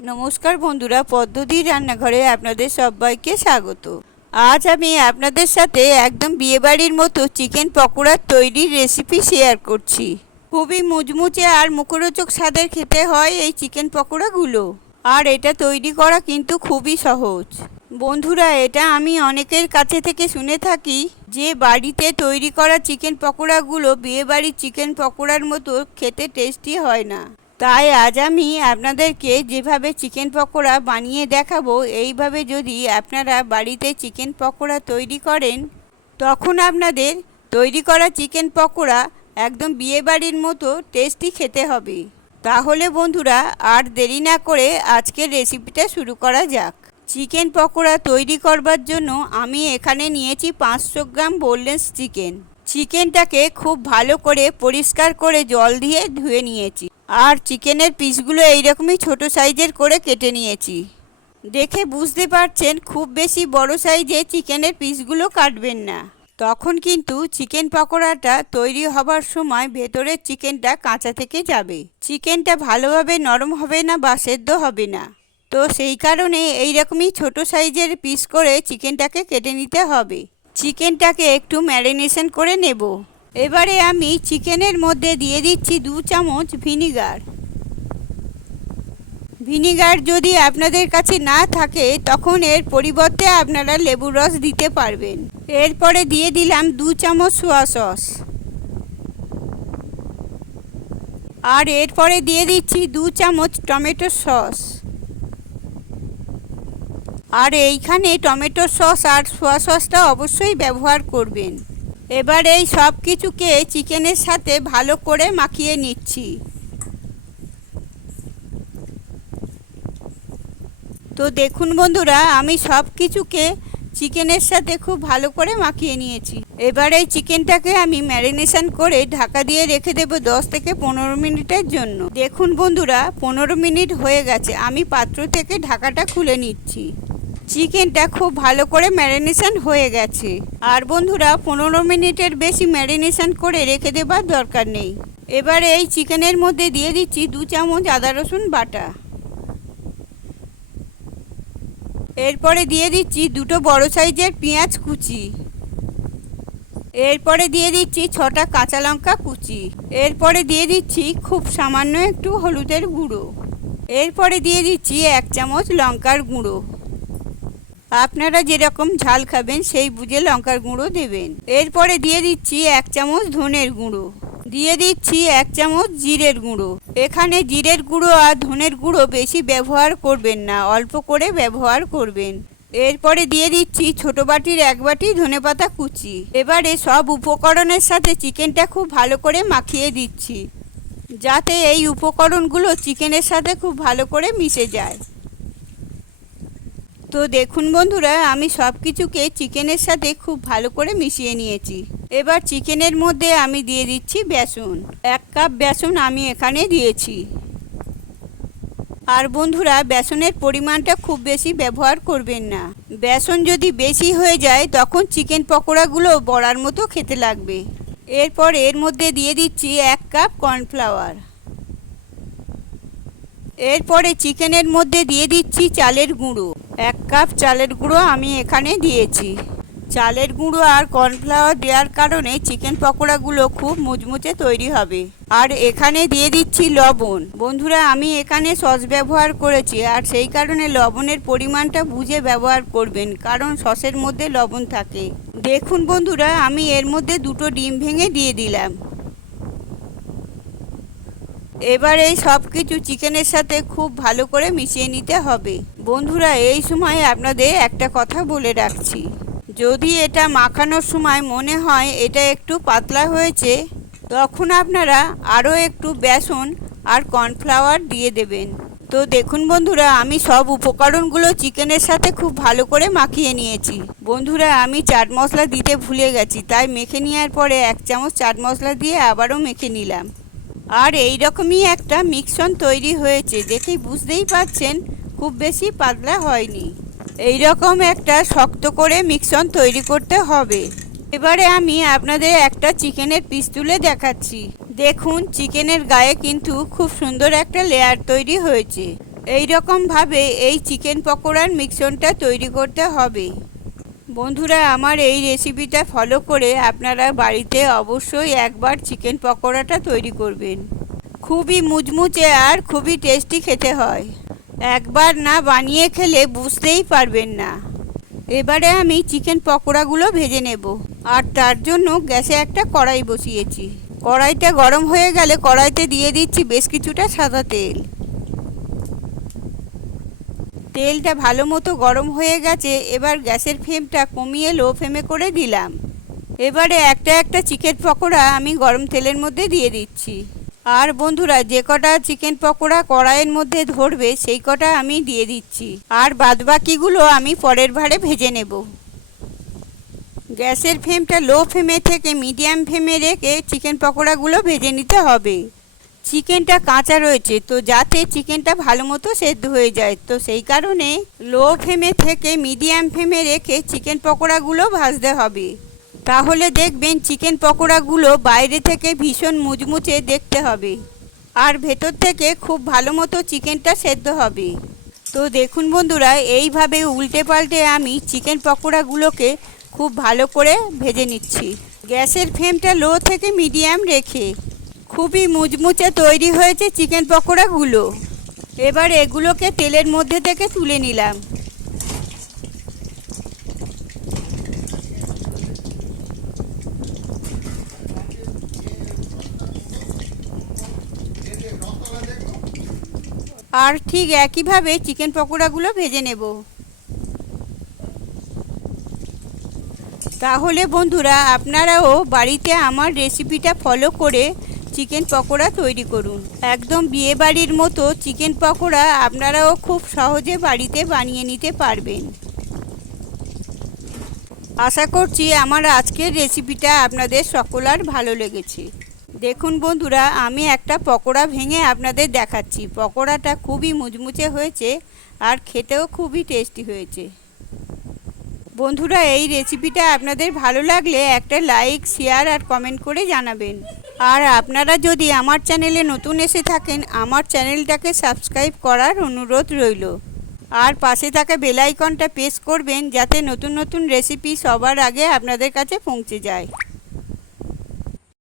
নমস্কার বন্ধুরা, পদ্ধতি রান্নাঘরে আপনাদের সবাইকে স্বাগত। আজ আমি আপনাদের সাথে একদম বিয়েবাড়ির মতো চিকেন পকোড়ার তৈরির রেসিপি শেয়ার করছি। খুবই মুচমুচে আর মুখরোচক স্বাদের খেতে হয় এই চিকেন পকোড়াগুলো, আর এটা তৈরি করা কিন্তু খুবই সহজ। বন্ধুরা, এটা আমি অনেকের কাছে থেকে শুনে থাকি যে বাড়িতে তৈরি করা চিকেন পকোড়াগুলো বিয়েবাড়ির চিকেন পকোড়ার মতো খেতে টেস্টি হয় না। তাই আজ আমি আপনাদেরকে যেভাবে চিকেন পকোড়া বানিয়ে দেখাবো, এইভাবে যদি আপনারা বাড়িতে চিকেন পকোড়া তৈরি করেন, তখন আপনাদের তৈরি করা চিকেন পকোড়া একদম বিয়েবাড়ির মতো টেস্টি খেতে হবে। তাহলে বন্ধুরা, আর দেরি না করে আজকের রেসিপিটা শুরু করা যাক। চিকেন পকোড়া তৈরি করবার জন্য আমি এখানে নিয়েছি 500 গ্রাম বোনলেস চিকেন। চিকেনটাকে খুব ভালো করে পরিষ্কার করে জল দিয়ে ধুয়ে নিয়েছি, আর চিকেনের পিসগুলো এইরকমই ছোট সাইজের করে কেটে নিয়েছি। দেখে বুঝতে পারছেন খুব বেশি বড় সাইজে চিকেনের পিসগুলো কাটবেন না, তখন কিন্তু চিকেন পকোড়াটা তৈরি হবার সময় ভেতরের চিকেনটা কাঁচা থেকে যাবে, চিকেনটা ভালোভাবে নরম হবে না বা সেদ্ধ হবে না। তো সেই কারণে এইরকমই ছোট সাইজের পিস করে চিকেনটাকে কেটে নিতে হবে। চিকেনটাকে একটু ম্যারিনেশন করে নেব। এবারে আমি চিকেনের মধ্যে দিয়ে দিচ্ছি 2 চামচ ভিনিগার। ভিনিগার যদি আপনাদের কাছে না থাকে তখন এর পরিবর্তে আপনারা লেবুর রস দিতে পারবেন। এরপরে দিয়ে দিলাম 2 চামচ সোয়া সস, আর এরপরে দিয়ে দিচ্ছি 2 চামচ টমেটো সস। আর এইখানে টমেটো সস আর সোয়া সসটা অবশ্যই ব্যবহার করবেন। এবার এই সব কিছুকে চিকেনের সাথে ভালো করে মাখিয়ে নিচ্ছি। তো দেখুন বন্ধুরা, আমি সব কিছুকে চিকেনের সাথে খুব ভালো করে মাখিয়ে নিয়েছি। এবার এই চিকেনটাকে আমি ম্যারিনেশন করে ঢাকা দিয়ে রেখে দেবো 10 থেকে 15 মিনিটের জন্য। দেখুন বন্ধুরা, 15 মিনিট হয়ে গেছে। আমি পাত্র থেকে ঢাকাটা খুলে নিচ্ছি। চিকেনটা খুব ভালো করে ম্যারিনেশন হয়ে গেছে। আর বন্ধুরা, 15 মিনিটের বেশি ম্যারিনেশন করে রেখে দেবার দরকার নেই। এবারে এই চিকেনের মধ্যে দিয়ে দিচ্ছি 2 চামচ আদা রসুন বাটা। এরপরে দিয়ে দিচ্ছি 2টো বড় সাইজের পেঁয়াজ কুচি। এরপরে দিয়ে দিচ্ছি 6টা কাঁচা লঙ্কা কুচি। এরপরে দিয়ে দিচ্ছি খুব সামান্য একটু হলুদের গুঁড়ো। এরপরে দিয়ে দিচ্ছি 1 চামচ লঙ্কার গুঁড়ো। আপনারা যেরকম ঝাল খাবেন সেই বুঝে লঙ্কার গুঁড়ো দেবেন। এরপরে দিয়ে দিচ্ছি 1 চামচ ধনের গুঁড়ো। দিয়ে দিচ্ছি 1 চামচ জিরের গুঁড়ো। এখানে জিরের গুঁড়ো আর ধনের গুঁড়ো বেশি ব্যবহার করবেন না, অল্প করে ব্যবহার করবেন। এরপরে দিয়ে দিচ্ছি ছোট বাটির 1 বাটি ধনেপাতা কুচি। এবারে সব উপকরণের সাথে চিকেনটা খুব ভালো করে মাখিয়ে দিচ্ছি, যাতে এই উপকরণগুলো চিকেনের সাথে খুব ভালো করে মিশে যায়। তো দেখুন বন্ধুরা, আমি সব কিছুকে চিকেনের সাথে খুব ভালো করে মিশিয়ে নিয়েছি। এবার চিকেনের মধ্যে আমি দিয়ে দিচ্ছি বেসন। 1 কাপ বেসন আমি এখানে দিয়েছি। আর বন্ধুরা, বেসনের পরিমাণটা খুব বেশি ব্যবহার করবেন না। বেসন যদি বেশি হয়ে যায় তখন চিকেন পকোড়াগুলো বড়ার মতো খেতে লাগবে। এরপর এর মধ্যে দিয়ে দিচ্ছি 1 কাপ কর্নফ্লাওয়ার। এরপরে চিকেনের মধ্যে দিয়ে দিচ্ছি চালের গুঁড়ো। 1 কাপ চালের গুঁড়ো আমি এখানে দিয়েছি। চালের গুঁড়ো আর কর্নফ্লাওয়ার দেওয়ার কারণে চিকেন পকোড়াগুলো খুব মুচমুচে তৈরি হবে। আর এখানে দিয়ে দিচ্ছি লবণ। বন্ধুরা, আমি এখানে সস ব্যবহার করেছি, আর সেই কারণে লবণের পরিমাণটা বুঝে ব্যবহার করবেন, কারণ সসের মধ্যে লবণ থাকে। দেখুন বন্ধুরা, আমি এর মধ্যে 2টো ডিম ভেঙে দিয়ে দিলাম। এবার এই সব কিছু চিকেনের সাথে খুব ভালো করে মিশিয়ে নিতে হবে। বন্ধুরা, এই সময় আপনাদের একটা কথা বলে রাখছি, যদি এটা মাখানোর সময় মনে হয় এটা একটু পাতলা হয়েছে, তখন আপনারা আরও একটু বেসন আর কর্নফ্লাওয়ার দিয়ে দেবেন। তো দেখুন বন্ধুরা, আমি সব উপকরণগুলো চিকেনের সাথে খুব ভালো করে মাখিয়ে নিয়েছি। বন্ধুরা, আমি চাট মশলা দিতে ভুলে গেছি, তাই মেখে নেওয়ার পরে 1 চামচ চাট মশলা দিয়ে আবারও মেখে নিলাম। আর এই রকমই একটা মিশ্রণ তৈরি হয়েছে। দেখেই বুঝতেই পারছেন খুব বেশি পাতলা হয়নি। এই রকম একটা শক্ত করে মিশ্রণ তৈরি করতে হবে। এবারে আমি আপনাদের একটা চিকেনের পিস তুলে দেখাচ্ছি। দেখুন, চিকেনের গায়ে কিন্তু খুব সুন্দর একটা লেয়ার তৈরি হয়েছে। এই রকমভাবে এই চিকেন পকোড়ার মিশ্রণটা তৈরি করতে হবে। বন্ধুরা, আমার এই রেসিপিটা ফলো করে আপনারা বাড়িতে অবশ্যই একবার চিকেন পকোড়াটা তৈরি করবেন। খুবই মুচমুচে আর খুবই টেস্টি খেতে হয়। একবার না বানিয়ে খেলে বুঝতেই পারবেন না। এবারে আমি চিকেন পকোড়াগুলো ভেজে নেব, আর তার জন্য গ্যাসে একটা কড়াই বসিয়েছি। কড়াইটা গরম হয়ে গেলে কড়াইতে দিয়ে দিচ্ছি বেশ কিছুটা সাদা তেল। তেলটা ভালো মতো গরম হয়ে গেছে, এবার গ্যাসের ফ্লেমটা কমিয়ে লো ফ্লেমে করে দিলাম। এবারে একটা একটা চিকেন পকোড়া আমি গরম তেলের মধ্যে দিয়ে দিচ্ছি। আর বন্ধুরা, যে কটা চিকেন পকোড়া কড়াইয়ের মধ্যে ধরবে সেই কটা আমি দিয়ে দিচ্ছি, আর বাদবাকিগুলো আমি পরের ভাঁড়ে ভেজে নেব। গ্যাসের ফ্লেমটা লো ফ্লেমে থেকে মিডিয়াম ফ্লেমে রেখে চিকেন পকোড়াগুলো ভেজে নিতে হবে। চিকেনটা কাঁচা রয়েছে, তো যাতে চিকেনটা ভালো মতো সেদ্ধ হয়ে যায়, তো সেই কারণে লো ফ্লেমে থেকে মিডিয়াম ফ্লেমে রেখে চিকেন পকোড়াগুলো ভাজতে হবে। তাহলে দেখবেন চিকেন পকোড়াগুলো বাইরে থেকে ভীষণ মুচমুচে দেখতে হবে, আর ভেতর থেকে খুব ভালো মতো চিকেনটা সেদ্ধ হবে। তো দেখুন বন্ধুরা, এইভাবে উল্টে পাল্টে আমি চিকেন পকোড়াগুলোকে খুব ভালো করে ভেজে নিচ্ছি, গ্যাসের ফ্লেমটা লো থেকে মিডিয়াম রেখে। খুবই মুচমুচে তৈরি হয়েছে চিকেন পকোড়াগুলো। এবার এগুলোকে তেলের মধ্যে থেকে তুলে নিলাম। আর ঠিক একইভাবে চিকেন পকোড়াগুলো ভেজে নেব। তাহলে বন্ধুরা, আপনারাও বাড়িতে আমার রেসিপিটা ফলো করে চিকেন পকোড়া তৈরি করুন। একদম বিয়েবাড়ির মতো চিকেন পকোড়া আপনারাও খুব সহজে বাড়িতে বানিয়ে নিতে পারবেন। আশা করছি আমার আজকের রেসিপিটা আপনাদের সকলের ভালো লেগেছে। দেখুন বন্ধুরা, আমি একটা পকোড়া ভেঙে আপনাদের দেখাচ্ছি। পকোড়াটা খুবই মুচমুচে হয়েছে আর খেতেও খুবই টেস্টি হয়েছে। বন্ধুরা, এই রেসিপিটা আপনাদের ভালো লাগলে একটা লাইক, শেয়ার আর কমেন্ট করে জানাবেন। আর আপনারা যদি আমার চ্যানেলে নতুন এসে থাকেন, আমার চ্যানেলটাকে সাবস্ক্রাইব করার অনুরোধ রইল। আর পাশে থাকা বেল আইকনটা প্রেস করবেন, যাতে নতুন নতুন রেসিপি সবার আগে আপনাদের কাছে পৌঁছে যায়।